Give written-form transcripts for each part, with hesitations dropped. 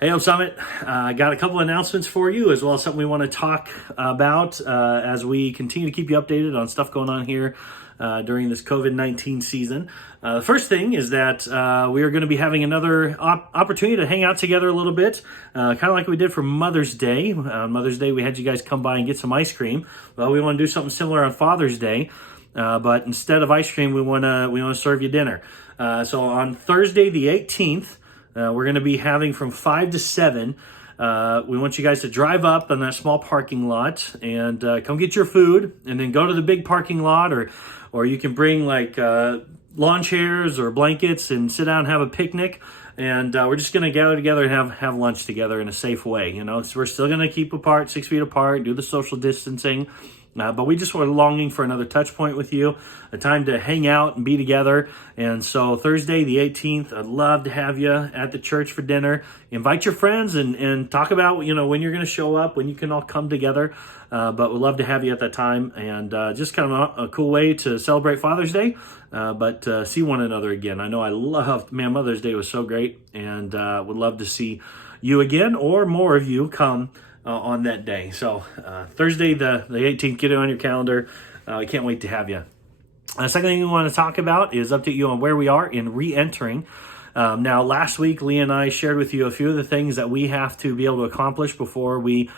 Hey, Hope Summit. I got a couple announcements for you, as well as something we want to talk about as we continue to keep you updated on stuff going on here during this COVID-19 season. The first thing is that we are going to be having another opportunity to hang out together a little bit, kind of like we did for Mother's Day. On Mother's Day, we had you guys come by and get some ice cream. Well, we want to do something similar on Father's Day, but instead of ice cream, we want to serve you dinner. So on Thursday, the 18th, we're going to be having from 5 to 7. We want you guys to drive up on that small parking lot and come get your food, and then go to the big parking lot, or you can bring like lawn chairs or blankets and sit down and have a picnic. And we're just going to gather together and have lunch together in a safe way. You know, so we're still going to keep apart, 6 feet apart, do the social distancing. But we just were longing for another touch point with you, a time to hang out and be together. And so Thursday, the 18th, I'd love to have you at the church for dinner. Invite your friends and talk about, when you're going to show up, when you can all come together. But we'd love to have you at that time, and just kind of a cool way to celebrate Father's Day, but see one another again. I know I loved, Mother's Day was so great, and would love to see you again, or more of you come on that day. So Thursday the 18th, get it on your calendar. I can't wait to have you. The second thing we want to talk about is update you on where we are in re-entering. Now, last week, Lee and I shared with you a few of the things that we have to be able to accomplish before we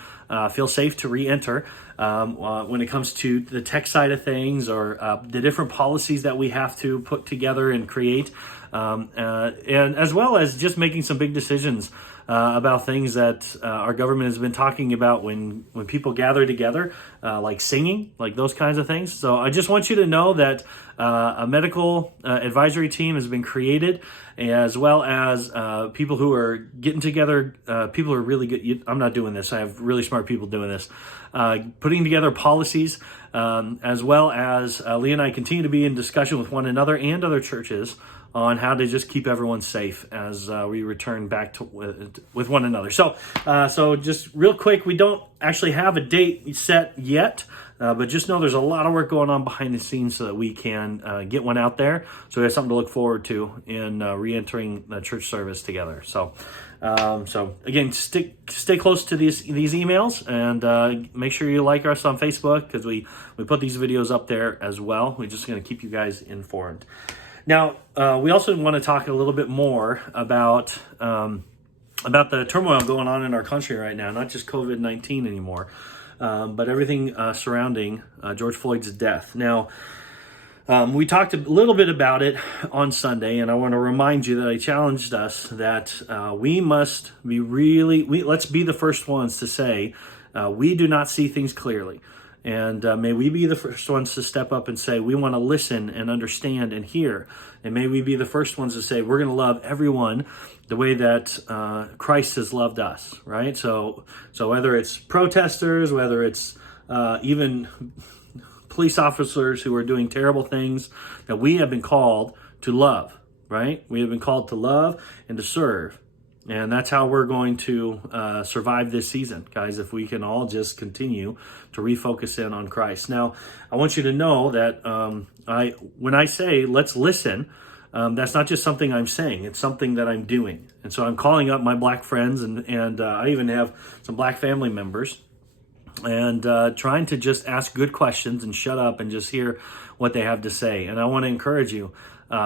feel safe to re-enter when it comes to the tech side of things, or the different policies that we have to put together and create, and as well as just making some big decisions about things that our government has been talking about when people gather together, like singing, like those kinds of things. So I just want you to know that a medical advisory team has been created, as well as people who are getting together, people who are really good. I'm not doing this. I have really smart people doing this, putting together policies, as well as Lee and I continue to be in discussion with one another and other churches on how to just keep everyone safe as we return back to with one another. So just real quick, we don't actually have a date set yet, but just know there's a lot of work going on behind the scenes so that we can get one out there. So we have something to look forward to in re-entering the church service together. So again, stay close to these emails, and make sure you like us on Facebook, because we put these videos up there as well. We're just going to keep you guys informed. Now, we also want to talk a little bit more about the turmoil going on in our country right now, not just COVID-19 anymore, but everything surrounding George Floyd's death. Now, we talked a little bit about it on Sunday, and I want to remind you that I challenged us that we must be let's be the first ones to say we do not see things clearly. And may we be the first ones to step up and say, we want to listen and understand and hear. And may we be the first ones to say, we're going to love everyone the way that Christ has loved us, right? So whether it's protesters, whether it's even police officers who are doing terrible things, that we have been called to love, right? We have been called to love and to serve. And that's how we're going to survive this season, guys, if we can all just continue to refocus in on Christ. Now, I want you to know that when I say let's listen, that's not just something I'm saying. It's something that I'm doing. And so I'm calling up my black friends, and I even have some black family members, and trying to just ask good questions and shut up and just hear what they have to say. And I want to encourage you,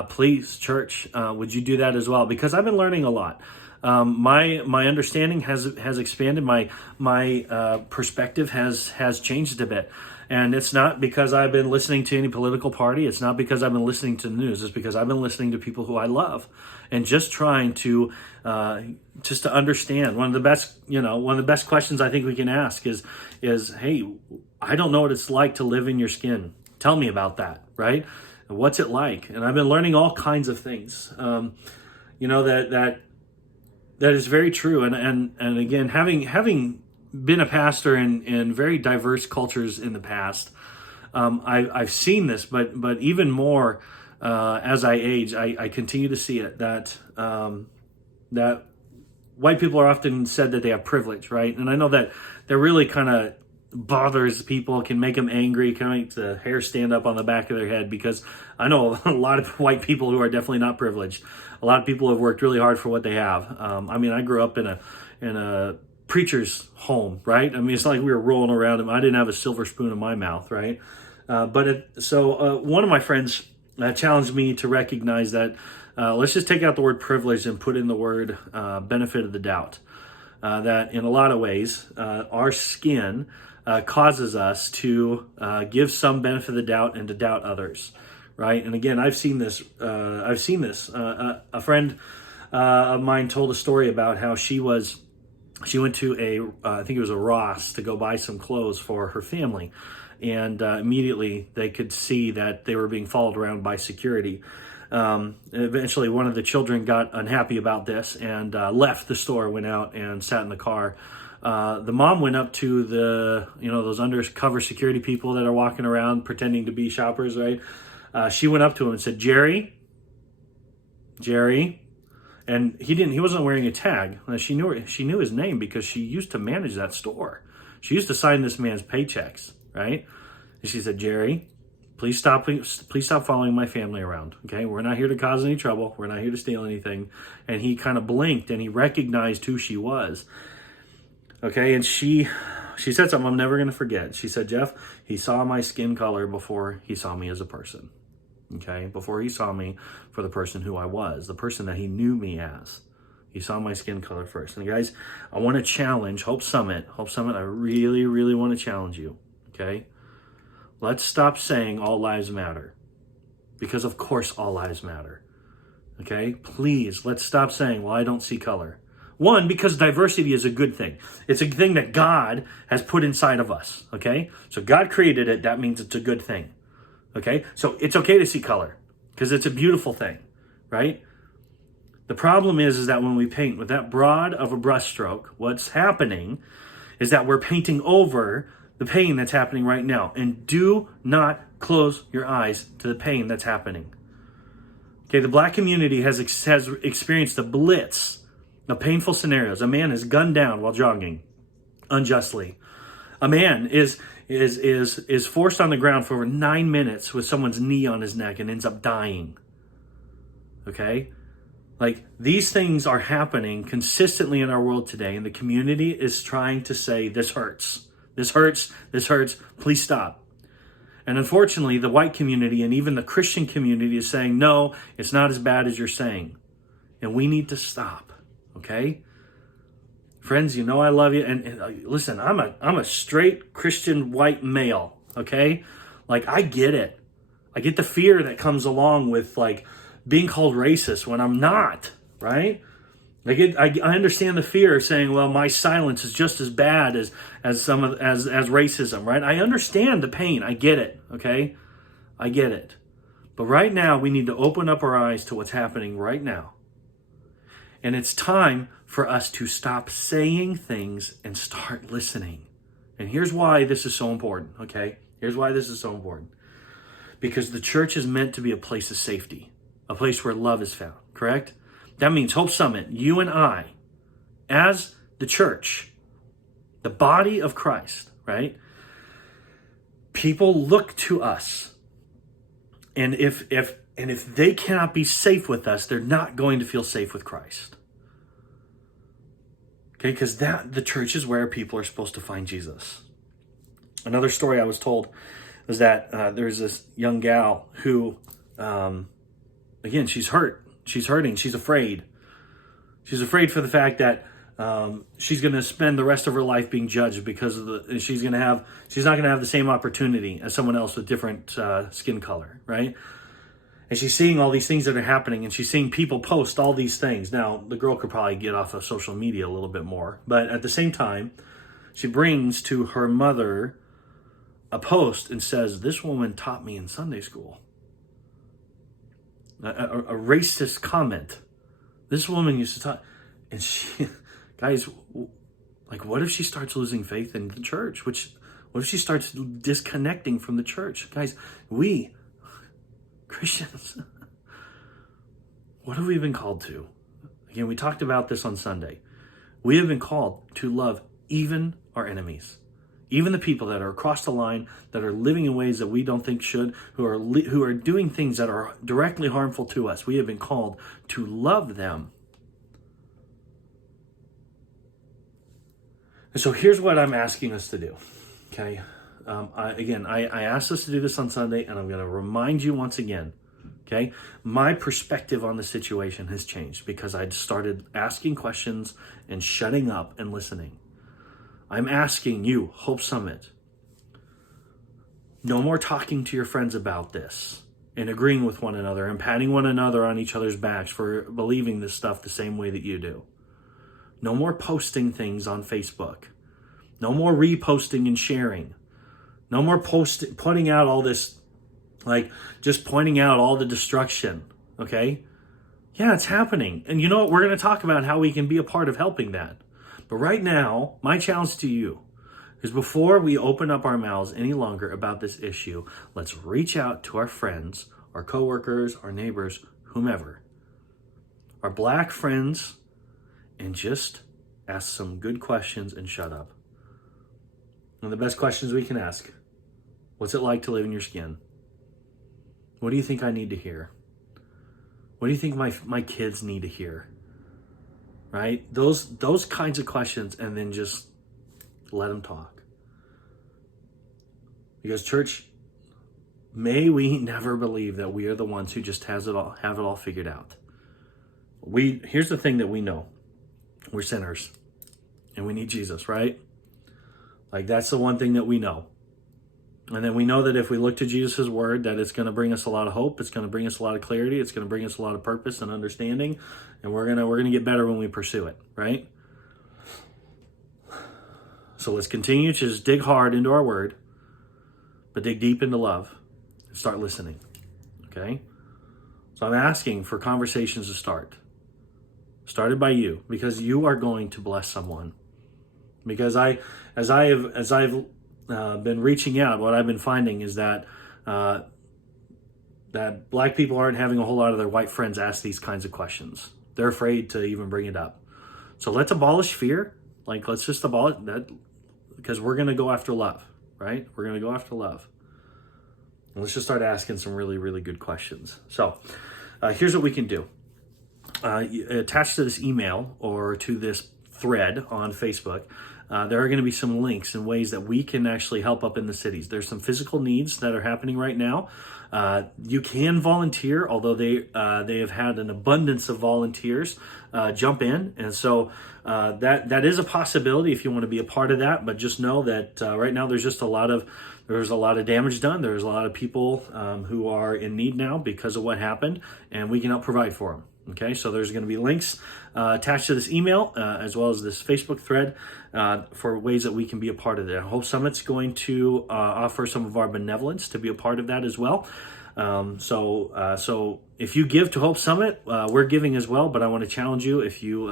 please, church, would you do that as well? Because I've been learning a lot. My understanding has expanded. My perspective has changed a bit, and it's not because I've been listening to any political party. It's not because I've been listening to the news. It's because I've been listening to people who I love, and just trying to just to understand. One of the best questions I think we can ask is, hey, I don't know what it's like to live in your skin. Tell me about that, right? What's it like? And I've been learning all kinds of things. That is very true, and again, having been a pastor in very diverse cultures in the past, I've seen this, but even more as I age, I continue to see it, that white people are often said that they have privilege, right? And I know that they're really kind of bothers people, can make them angry, can make the hair stand up on the back of their head, because I know a lot of white people who are definitely not privileged. A lot of people have worked really hard for what they have. I mean, I grew up in a preacher's home, right? I mean, it's like we were rolling around. I didn't have a silver spoon in my mouth, right? So one of my friends challenged me to recognize that let's just take out the word privilege and put in the word benefit of the doubt. That in a lot of ways, our skin causes us to give some benefit of the doubt and to doubt others, right? And again, I've seen this. A friend of mine told a story about how she went to I think it was a Ross, to go buy some clothes for her family, and immediately they could see that they were being followed around by security. Eventually, one of the children got unhappy about this and left the store, went out and sat in the car. The mom went up to those undercover security people that are walking around pretending to be shoppers, right? She went up to him and said, Jerry, and he wasn't wearing a tag. She knew his name because she used to manage that store. She used to sign this man's paychecks, right? And she said, Jerry, please stop following my family around, okay? We're not here to cause any trouble. We're not here to steal anything. And he kind of blinked and he recognized who she was, okay? And she said something I'm never going to forget. She said, Jeff, he saw my skin color before he saw me as a person, okay? Before he saw me for the person who I was, the person that he knew me as. He saw my skin color first. And guys, I want to challenge Hope Summit. I really, really want to challenge you, okay? Let's stop saying all lives matter, because of course all lives matter, okay? Please, let's stop saying, well, I don't see color. One, because diversity is a good thing. It's a thing that God has put inside of us, okay? So God created it, that means it's a good thing, okay? So it's okay to see color, because it's a beautiful thing, right? The problem is that when we paint with that broad of a brushstroke, what's happening is that we're painting over the pain that's happening right now. And do not close your eyes to the pain that's happening. Okay, the black community has experienced a blitz of painful scenarios. A man is gunned down while jogging unjustly. A man is forced on the ground for over 9 minutes with someone's knee on his neck and ends up dying. Okay? Like, these things are happening consistently in our world today, and the community is trying to say, this hurts. This hurts, please stop. And unfortunately, the white community and even the Christian community is saying, no, it's not as bad as you're saying. And we need to stop, okay? Friends, you know I love you. And listen, I'm a straight Christian white male, okay? Like, I get it. I get the fear that comes along with, like, being called racist when I'm not, right? I understand the fear of saying, well, my silence is just as bad as racism, right? I understand the pain. I get it, okay? I get it. But right now, we need to open up our eyes to what's happening right now. And it's time for us to stop saying things and start listening. And here's why this is so important, okay? Here's why this is so important. Because the church is meant to be a place of safety, a place where love is found, correct? That means Hope Summit, you and I, as the church, the body of Christ, right? People look to us. And if they cannot be safe with us, they're not going to feel safe with Christ. Okay, because the church is where people are supposed to find Jesus. Another story I was told was that there's this young gal who, again, she's hurt. She's hurting. She's afraid. She's afraid for the fact that she's going to spend the rest of her life being judged because of she's not going to have the same opportunity as someone else with different skin color, right? And she's seeing all these things that are happening, and she's seeing people post all these things. Now, the girl could probably get off of social media a little bit more, but at the same time, she brings to her mother a post and says, "This woman taught me in Sunday school." A racist comment. This woman used to talk, and she, guys, like, what if she starts losing faith in the church? What if she starts disconnecting from the church? Guys, we, Christians, what have we been called to? Again, we talked about this on Sunday. We have been called to love even our enemies, even the people that are across the line, that are living in ways that we don't think should, who are doing things that are directly harmful to us. We have been called to love them. And so here's what I'm asking us to do, okay? I asked us to do this on Sunday, and I'm going to remind you once again, okay? My perspective on the situation has changed because I started asking questions and shutting up and listening. I'm asking you, Hope Summit, no more talking to your friends about this and agreeing with one another and patting one another on each other's backs for believing this stuff the same way that you do. No more posting things on Facebook. No more reposting and sharing. No more putting out all this, like just pointing out all the destruction, okay? Yeah, it's happening. And you know what? We're going to talk about how we can be a part of helping that. But right now, my challenge to you is before we open up our mouths any longer about this issue, let's reach out to our friends, our coworkers, our neighbors, whomever, our black friends, and just ask some good questions and shut up. One of the best questions we can ask: what's it like to live in your skin? What do you think I need to hear? What do you think my kids need to hear? Right? Those kinds of questions, and then just let them talk. Because church, may we never believe that we are the ones who just have it all figured out. Here's the thing that we know. We're sinners. And we need Jesus, right? Like, that's the one thing that we know. And then we know that if we look to Jesus' word, that it's going to bring us a lot of hope. It's going to bring us a lot of clarity. It's going to bring us a lot of purpose and understanding. And we're going to get better when we pursue it, right? So let's continue to just dig hard into our word, but dig deep into love and start listening, okay? So I'm asking for conversations to start. Started by you, because you are going to bless someone. Because as I've been reaching out, what I've been finding is that that black people aren't having a whole lot of their white friends ask these kinds of questions. They're afraid to even bring it up. So let's abolish fear. Like, let's just abolish that, because we're going to go after love, right? We're going to go after love. And let's just start asking some really, really good questions. So here's what we can do. Attached to this email or to this thread on Facebook, there are going to be some links and ways that we can actually help up in the cities. There's some physical needs that are happening right now. You can volunteer, although they have had an abundance of volunteers jump in, and so that is a possibility if you want to be a part of that. But just know that right now there's a lot of damage done. There's a lot of people who are in need now because of what happened, and we can help provide for them. Okay, so there's going to be links attached to this email as well as this Facebook thread for ways that we can be a part of that. Hope Summit's going to offer some of our benevolence to be a part of that as well. So if you give to Hope Summit, we're giving as well. But I want to challenge you: if you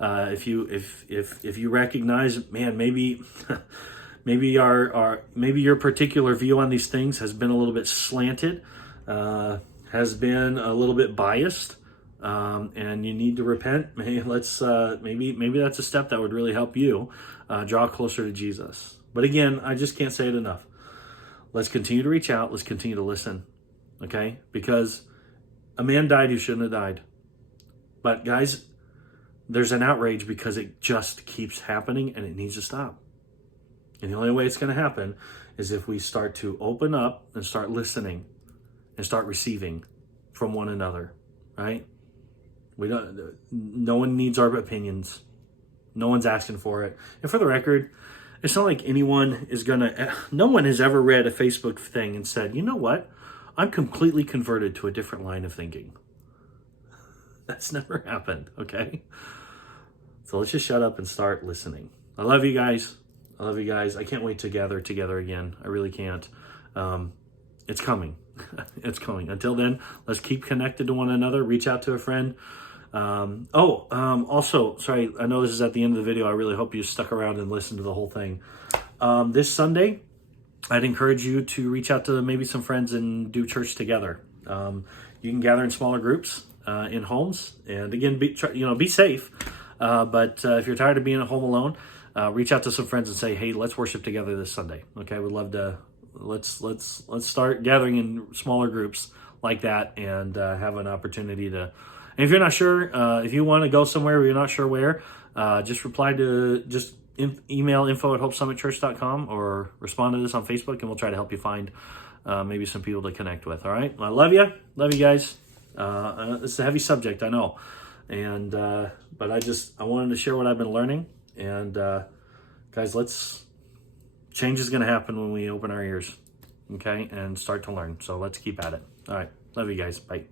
if you recognize, man, maybe your particular view on these things has been a little bit slanted. Has been a little bit biased, and you need to repent. Maybe that's a step that would really help you draw closer to Jesus. But again, I just can't say it enough. Let's continue to reach out. Let's continue to listen, okay? Because a man died who shouldn't have died. But guys, there's an outrage because it just keeps happening, and it needs to stop. And the only way it's going to happen is if we start to open up and start listening and start receiving from one another, right? No one needs our opinions. No one's asking for it. And for the record, it's not like no one has ever read a Facebook thing and said, you know what? I'm completely converted to a different line of thinking. That's never happened, okay? So let's just shut up and start listening. I love you guys. I can't wait to gather together again. I really can't. It's coming. It's coming. Until then, let's keep connected to one another. Reach out to a friend. Also, sorry, I know this is at the end of the video. I really hope you stuck around and listened to the whole thing. This Sunday, I'd encourage you to reach out to maybe some friends and do church together. You can gather in smaller groups in homes. And again, be safe. But if you're tired of being at home alone, reach out to some friends and say, hey, let's worship together this Sunday. Okay, we'd love to. Let's start gathering in smaller groups like that and have an opportunity to. And if you're not sure, if you want to go somewhere where you're not sure where, just reply to email info@hopesummitchurch.com or respond to this on Facebook, and we'll try to help you find maybe some people to connect with. All right, I love you guys. It's a heavy subject, I know, and but I wanted to share what I've been learning, and guys, change is going to happen when we open our ears, okay, and start to learn. So let's keep at it. All right, love you guys. Bye.